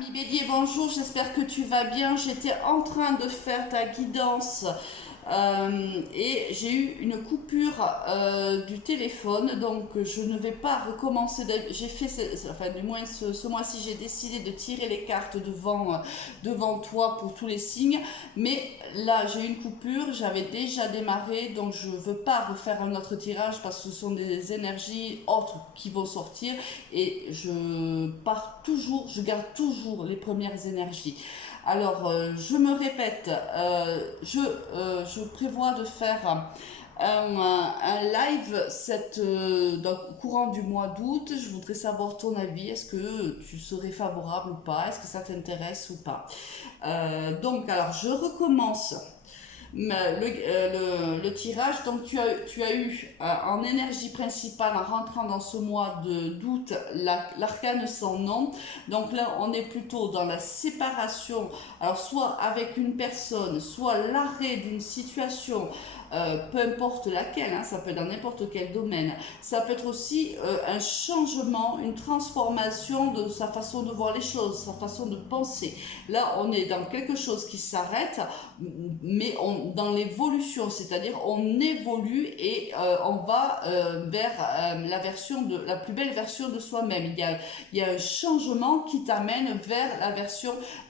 Ami Bélier, bonjour, j'espère que tu vas bien. J'étais en train de faire ta guidance et j'ai eu une coupure du téléphone, donc je ne vais pas recommencer. J'ai fait, enfin du moins ce mois-ci, j'ai décidé de tirer les cartes devant toi pour tous les signes, mais là j'ai eu une coupure, j'avais déjà démarré, donc je ne veux pas refaire un autre tirage parce que ce sont des énergies autres qui vont sortir et je pars toujours, je garde toujours les premières énergies. Alors, je me répète, je prévois de faire un live dans le courant du mois d'août. Je voudrais savoir ton avis. Est-ce que tu serais favorable ou pas? Est-ce que ça t'intéresse ou pas? Alors, je recommence le tirage. Donc tu as eu en énergie principale en rentrant dans ce mois d'août l'arcane sans nom. Donc là on est plutôt dans la séparation, alors soit avec une personne, soit l'arrêt d'une situation, peu importe laquelle, hein, ça peut être dans n'importe quel domaine. Ça peut être aussi un changement, une transformation de sa façon de voir les choses, sa façon de penser. Là on est dans quelque chose qui s'arrête, mais dans l'évolution, c'est-à-dire on évolue et on va vers la plus belle version de soi-même. Il y a un changement qui t'amène vers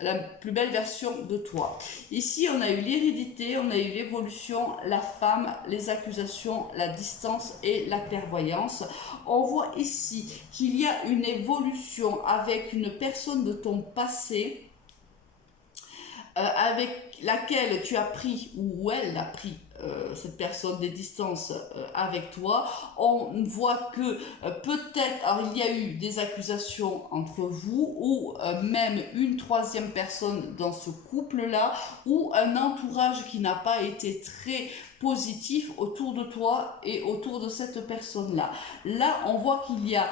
la plus belle version de toi. Ici, on a eu l'hérédité, on a eu l'évolution, la femme, les accusations, la distance et la clairvoyance. On voit ici qu'il y a une évolution avec une personne de ton passé avec laquelle tu as pris, ou elle a pris, cette personne des distances avec toi. On voit que peut-être, alors il y a eu des accusations entre vous, ou même une troisième personne dans ce couple-là, ou un entourage qui n'a pas été très positif autour de toi et autour de cette personne-là. Là, on voit qu'il y a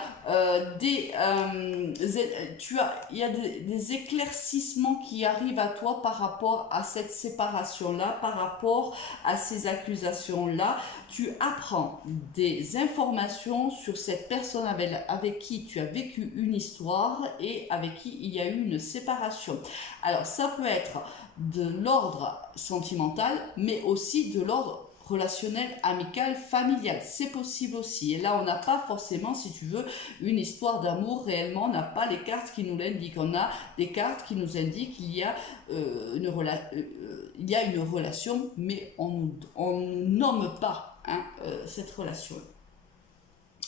il y a des éclaircissements qui arrivent à toi par rapport à cette séparation-là, par rapport à ces accusations-là. Tu apprends des informations sur cette personne avec qui tu as vécu une histoire et avec qui il y a eu une séparation. Alors, ça peut être de l'ordre sentimental, mais aussi de l'ordre relationnel, amical, familial. C'est possible aussi. Et là, on n'a pas forcément, si tu veux, une histoire d'amour réellement. On n'a pas les cartes qui nous l'indiquent. On a des cartes qui nous indiquent qu'il y a il y a une relation, mais on ne nomme pas, hein, cette relation.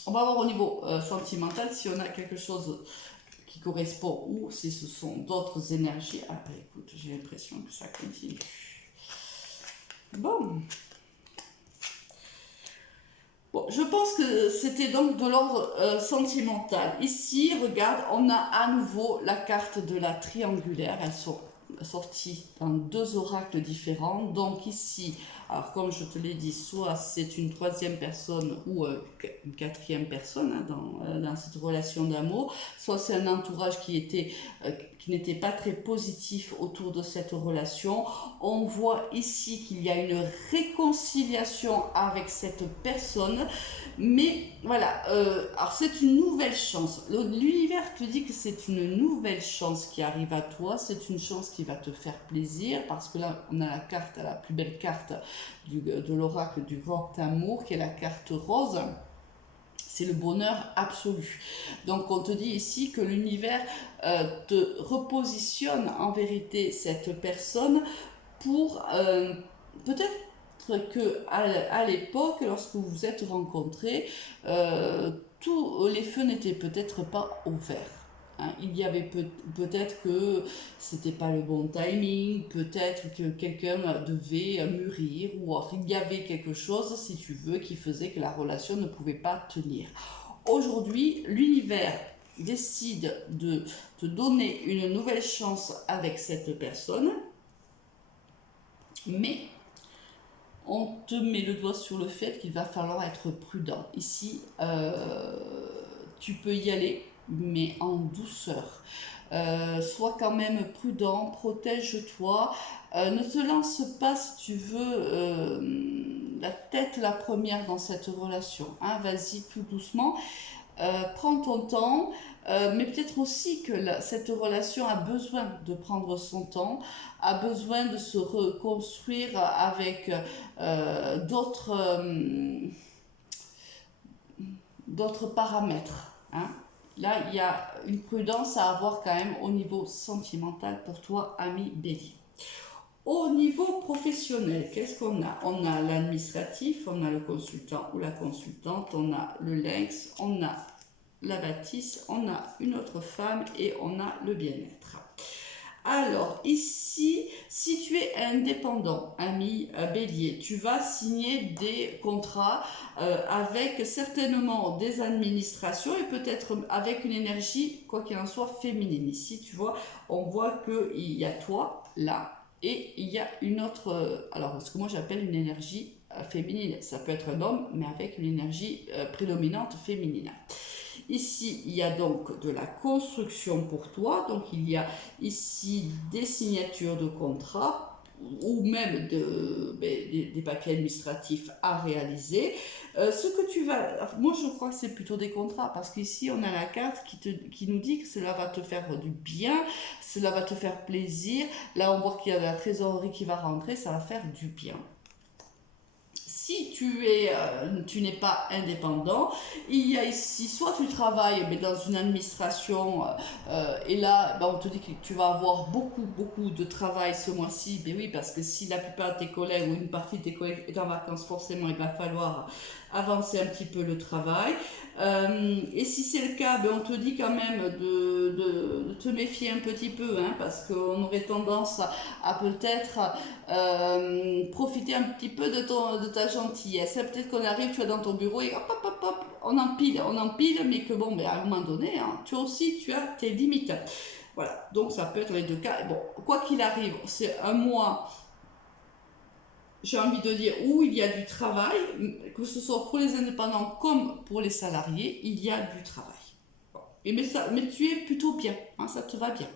On va voir au niveau sentimental si on a quelque chose qui correspond ou si ce sont d'autres énergies. Ah bah écoute, j'ai l'impression que ça continue. Bon. Bon, je pense que c'était donc de l'ordre sentimental. Ici, regarde, on a à nouveau la carte de la triangulaire. Elles sont sorties dans deux oracles différents. Donc ici, alors comme je te l'ai dit, soit c'est une troisième personne ou une quatrième personne, hein, dans cette relation d'amour, soit c'est un entourage qui n'était pas très positif autour de cette relation. On voit ici qu'il y a une réconciliation avec cette personne, mais voilà, alors c'est une nouvelle chance. L'univers te dit que c'est une nouvelle chance qui arrive à toi, c'est une chance qui va te faire plaisir, parce que là on a la plus belle carte de l'oracle du grand amour, qui est la carte rose. C'est le bonheur absolu. Donc on te dit ici que l'univers te repositionne en vérité cette personne pour peut-être que à l'époque, lorsque vous vous êtes rencontrés, tous les feux n'étaient peut-être pas ouverts. Hein, il y avait peut-être que c'était pas le bon timing, peut-être que quelqu'un devait mûrir ou autre. Il y avait quelque chose, si tu veux, qui faisait que la relation ne pouvait pas tenir. Aujourd'hui, l'univers décide de te donner une nouvelle chance avec cette personne, mais on te met le doigt sur le fait qu'il va falloir être prudent. Ici, tu peux y aller, mais en douceur. Sois quand même prudent, protège-toi, ne te lance pas, si tu veux, la tête la première dans cette relation, hein. Vas-y tout doucement. prends ton temps, mais peut-être aussi que cette relation a besoin de prendre son temps, a besoin de se reconstruire avec d'autres paramètres, hein. Là, il y a une prudence à avoir quand même au niveau sentimental pour toi, ami Bélier. Au niveau professionnel, qu'est-ce qu'on a? On a l'administratif, on a le consultant ou la consultante, on a le lynx, on a la bâtisse, on a une autre femme et on a le bien-être. Alors, ici, si tu es indépendant, ami Bélier, tu vas signer des contrats avec certainement des administrations et peut-être avec une énergie, quoi qu'il en soit, féminine. Ici, tu vois, on voit qu'il y a toi, là, et il y a une autre, alors ce que moi j'appelle une énergie féminine. Ça peut être un homme, mais avec une énergie prédominante féminine. Ici, il y a donc de la construction pour toi. Donc, il y a ici des signatures de contrats ou même des papiers administratifs à réaliser. Ce que tu vas... Moi, je crois que c'est plutôt des contrats parce qu'ici, on a la carte qui nous dit que cela va te faire du bien, cela va te faire plaisir. Là, on voit qu'il y a de la trésorerie qui va rentrer, ça va faire du bien. Si tu n'es pas indépendant, il y a ici, soit tu travailles mais dans une administration et là, on te dit que tu vas avoir beaucoup de travail ce mois-ci. Ben oui, parce que si la plupart de tes collègues ou une partie de tes collègues est en vacances, forcément, il va falloir avancer un petit peu le travail. Et si c'est le cas, on te dit quand même de te méfier un petit peu, hein, parce qu'on aurait tendance à peut-être profiter un petit peu de ta gentillesse. Peut-être qu'on arrive, tu es dans ton bureau et hop, on empile, mais que bon, à un moment donné, hein, tu as tes limites. Voilà, donc ça peut être les deux cas. Bon, quoi qu'il arrive, c'est un mois, j'ai envie de dire, où il y a du travail, que ce soit pour les indépendants comme pour les salariés, il y a du travail. Mais tu es plutôt bien, hein, ça te va bien.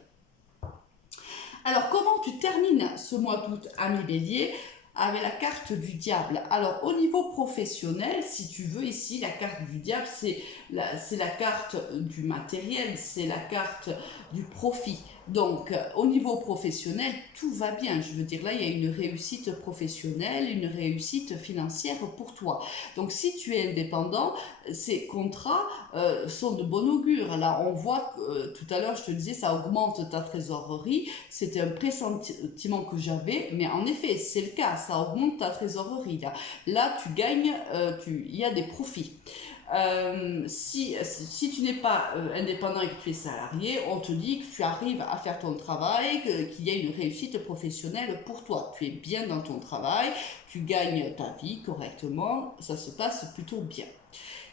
Alors, comment tu termines ce mois d'août, ami Bélier? Avec la carte du diable. Alors, au niveau professionnel, si tu veux, ici, la carte du diable, c'est la carte du matériel, c'est la carte du profit. Donc, au niveau professionnel, tout va bien. Je veux dire, là, il y a une réussite professionnelle, une réussite financière pour toi. Donc, si tu es indépendant, ces contrats sont de bon augure. Là, on voit que tout à l'heure, je te disais, ça augmente ta trésorerie. C'était un pressentiment que j'avais, mais en effet, c'est le cas. Ça augmente ta trésorerie. Là tu gagnes, il y a des profits. Si tu n'es pas indépendant et que tu es salarié, on te dit que tu arrives à faire ton travail, qu'il y a une réussite professionnelle pour toi. Tu es bien dans ton travail, tu gagnes ta vie correctement, ça se passe plutôt bien.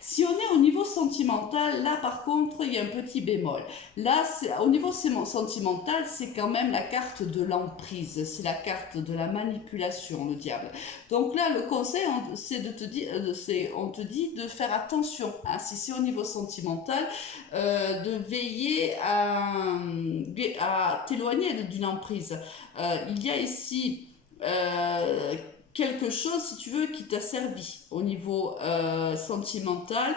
Si on est au niveau sentimental, là par contre, il y a un petit bémol. Là, au niveau sentimental, c'est quand même la carte de l'emprise, c'est la carte de la manipulation, le diable. Donc là, le conseil, c'est on te dit de faire attention, hein, si c'est au niveau sentimental, de veiller à t'éloigner d'une emprise. Il y a ici quelque chose, si tu veux, qui t'a servi au niveau sentimental.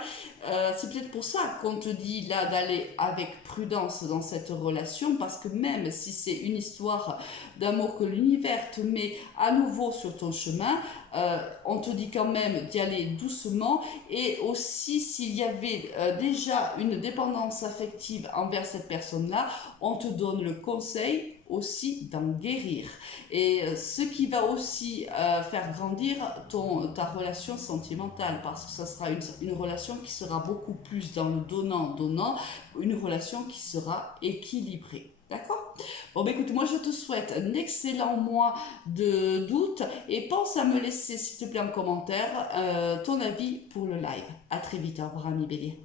C'est peut-être pour ça qu'on te dit là d'aller avec prudence dans cette relation, parce que même si c'est une histoire d'amour que l'univers te met à nouveau sur ton chemin, on te dit quand même d'y aller doucement. Et aussi, s'il y avait déjà une dépendance affective envers cette personne-là, on te donne le conseil aussi d'en guérir. Et ce qui va aussi faire grandir ta relation sentimentale, parce que ça sera une relation qui sera beaucoup plus dans le donnant-donnant, une relation qui sera équilibrée. D'accord? Bon, écoute, moi je te souhaite un excellent mois d'août et pense à me laisser, s'il te plaît, en commentaire ton avis pour le live. À très vite, au revoir, ami Bélier.